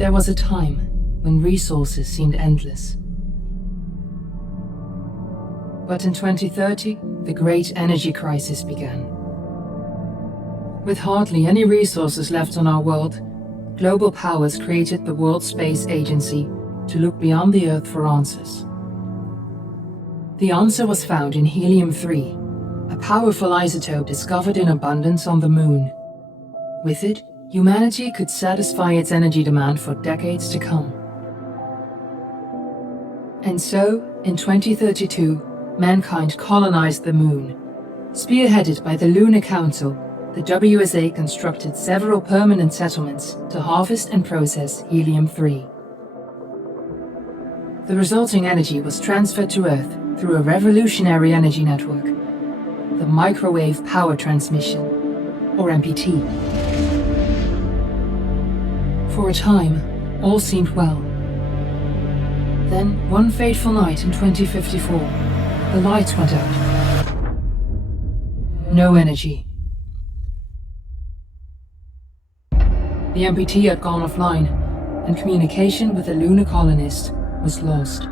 There was a time when resources seemed endless. But in 2030, the great energy crisis began. With hardly any resources left on our world, global powers created the World Space Agency to look beyond the Earth for answers. The answer was found in helium-3, a powerful isotope discovered in abundance on the Moon. With it, humanity could satisfy its energy demand for decades to come. And so, in 2032, mankind colonized the Moon. Spearheaded by the Lunar Council, the WSA constructed several permanent settlements to harvest and process helium-3. The resulting energy was transferred to Earth through a revolutionary energy network, the Microwave Power Transmission, or MPT. For a time, all seemed well. Then, one fateful night in 2054, the lights went out. No energy. The MPT had gone offline, and communication with the lunar colonist was lost.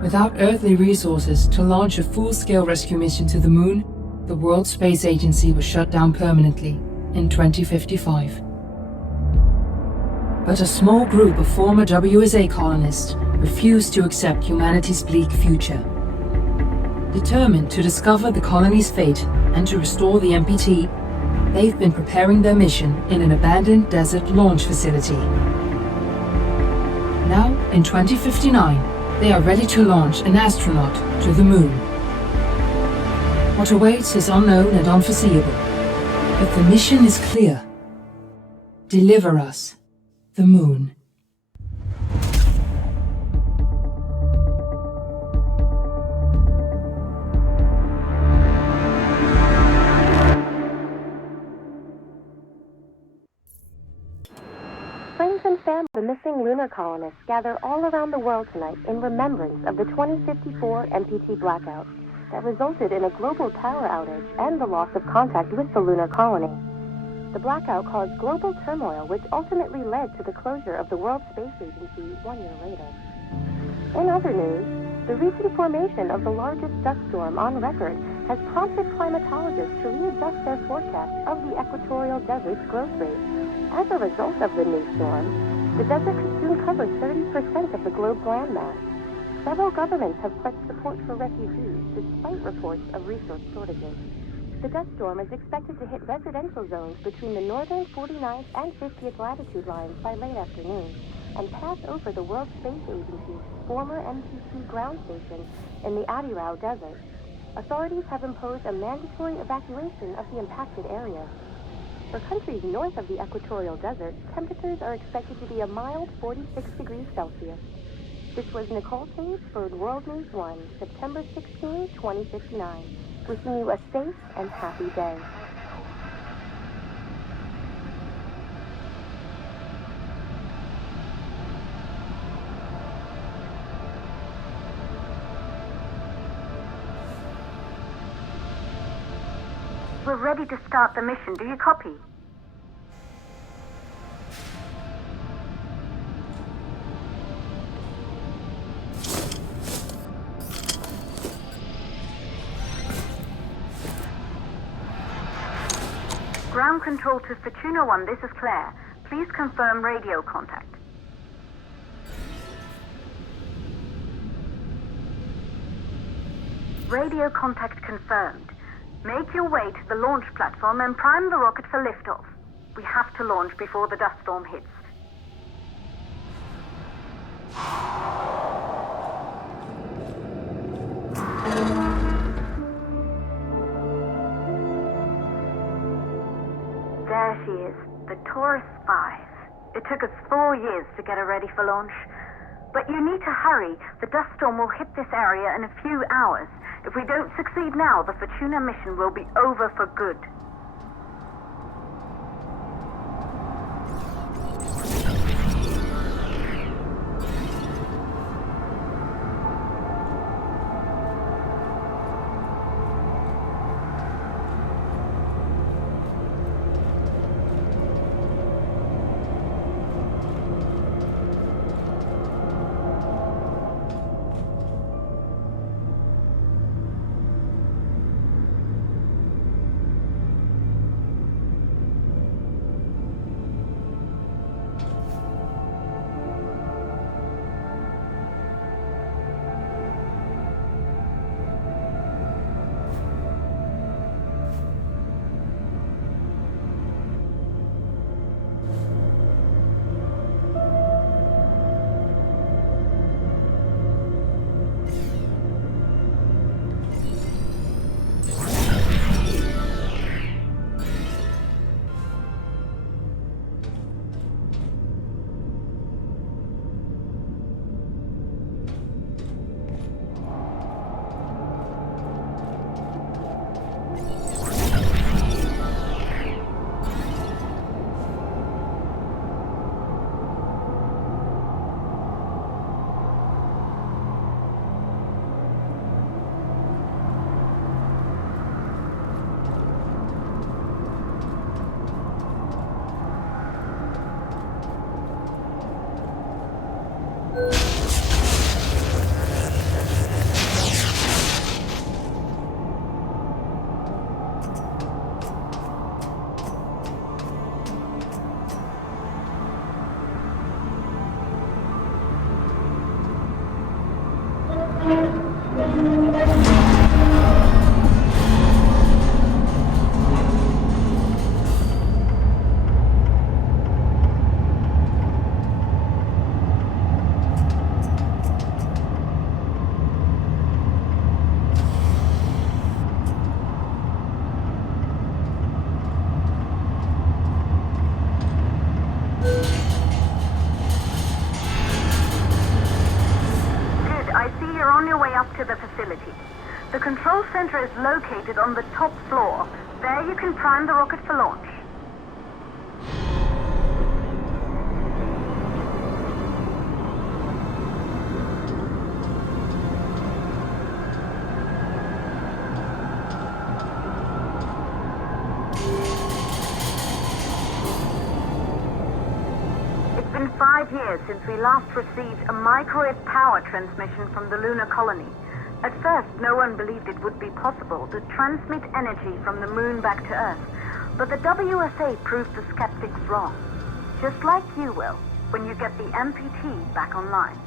Without earthly resources to launch a full-scale rescue mission to the Moon, the World Space Agency was shut down permanently in 2055. But a small group of former WSA colonists refused to accept humanity's bleak future. Determined to discover the colony's fate and to restore the MPT, they've been preparing their mission in an abandoned desert launch facility. Now, in 2059, they are ready to launch an astronaut to the Moon. What awaits is unknown and unforeseeable, but the mission is clear. Deliver us the Moon. Friends and family of the missing lunar colonists gather all around the world tonight in remembrance of the 2054 MPT blackout that resulted in a global power outage and the loss of contact with the lunar colony. The blackout caused global turmoil, which ultimately led to the closure of the World Space Agency 1 year later. In other news, the recent formation of the largest dust storm on record has prompted climatologists to readjust their forecast of the equatorial desert's growth rate. As a result of the new storm, the desert could soon cover 30% of the globe's landmass. Several governments have pledged support for refugees, despite reports of resource shortages. The dust storm is expected to hit residential zones between the northern 49th and 50th latitude lines by late afternoon, and pass over the World Space Agency's former MPT ground station in the Adirau Desert. Authorities have imposed a mandatory evacuation of the impacted area. For countries north of the equatorial desert, temperatures are expected to be a mild 46 degrees Celsius. This was Nicole Cage for World News 1, September 16, 2059. Wishing you a safe and happy day. We're ready to start the mission. Do you copy? Ground control to Fortuna 1, this is Claire. Please confirm radio contact. Radio contact confirmed. Make your way to the launch platform and prime the rocket for liftoff. We have to launch before the dust storm hits. There she is, the Taurus 5. It took us 4 years to get her ready for launch. But you need to hurry. The dust storm will hit this area in a few hours. If we don't succeed now, the Fortuna mission will be over for good. to the facility. The control center is located on the top floor. There you can prime the rocket for launch. It's been 5 years since we last received a microwave power transmission from the lunar colony. At first, no one believed it would be possible to transmit energy from the moon back to Earth, but the WSA proved the skeptics wrong. Just like you will, when you get the MPT back online.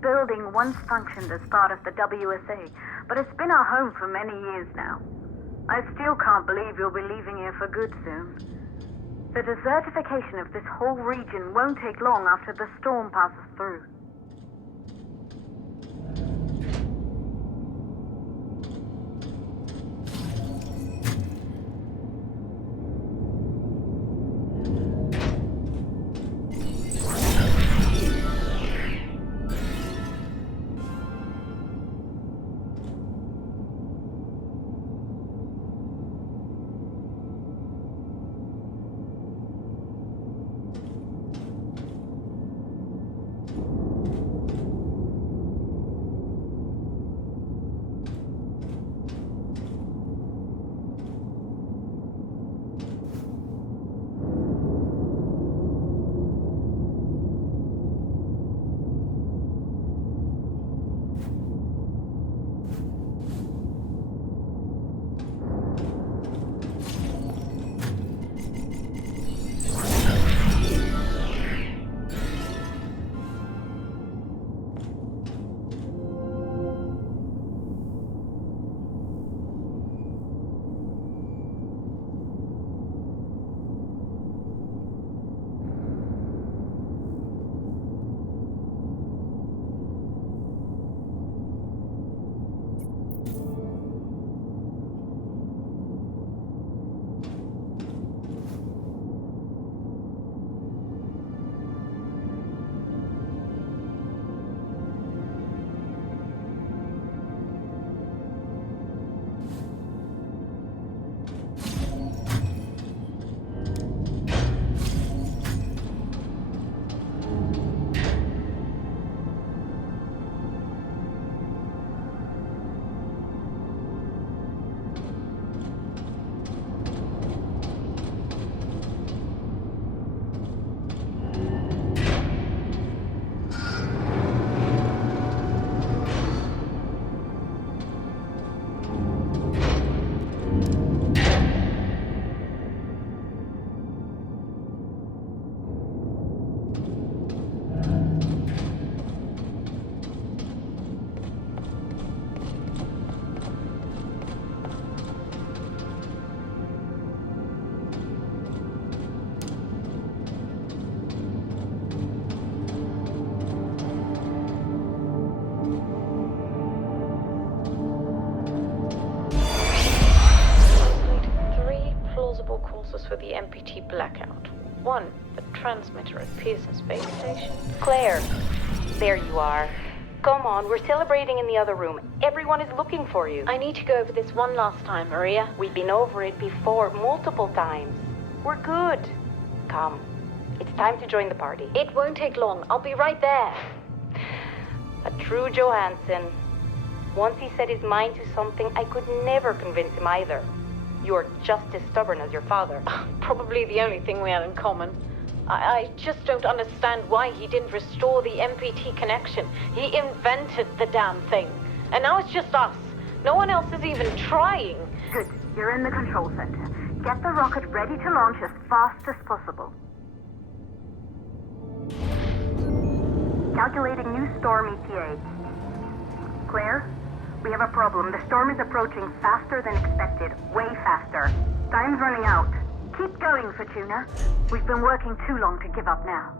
Building once functioned as part of the WSA, but it's been our home for many years now. I still can't believe you'll be leaving here for good soon. The desertification of this whole region won't take long after the storm passes through. For the MPT blackout. 1, the transmitter at Pearson Space Station. Claire, there you are. Come on, we're celebrating in the other room. Everyone is looking for you. I need to go over this one last time, Maria. We've been over it before, multiple times. We're good. Come. It's time to join the party. It won't take long. I'll be right there. A true Johansson. Once he set his mind to something, I could never convince him either. You're just as stubborn as your father. Probably the only thing we have in common. I just don't understand why he didn't restore the MPT connection. He invented the damn thing. And now it's just us. No one else is even trying. Good. You're in the control center. Get the rocket ready to launch as fast as possible. Calculating new storm ETA. Claire, we have a problem. The storm is approaching faster than expected. Way faster. Time's running out. Keep going, Fortuna. We've been working too long to give up now.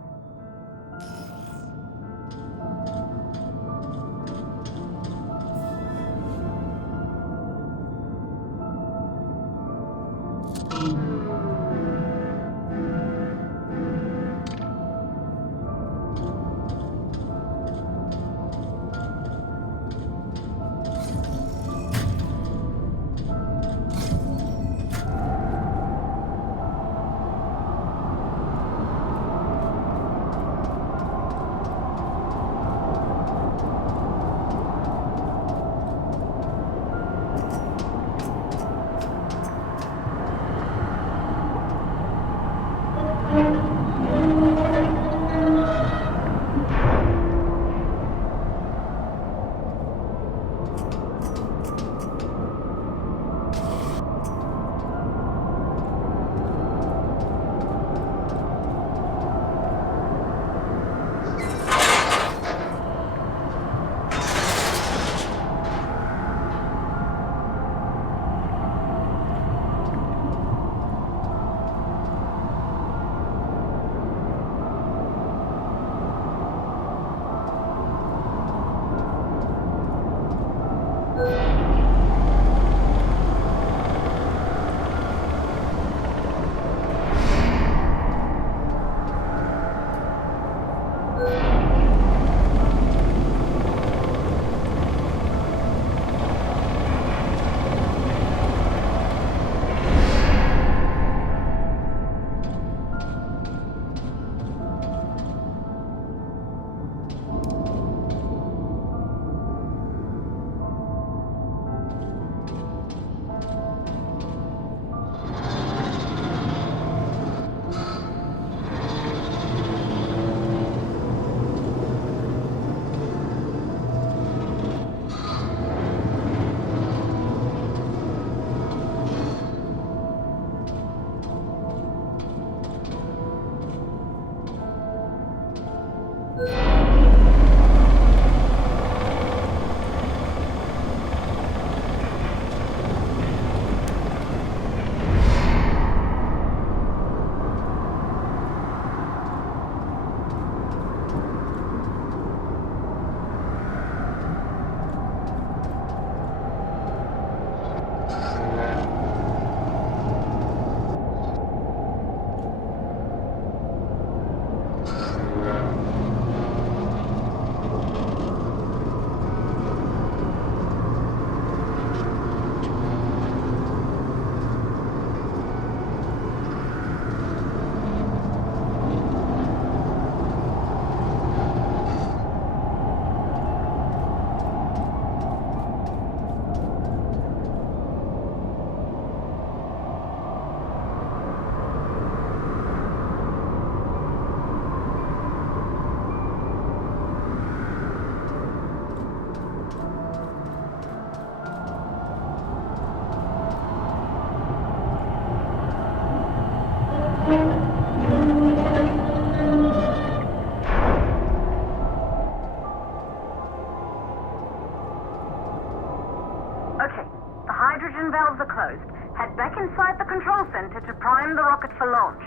Valves are closed. Head back inside the control center to prime the rocket for launch.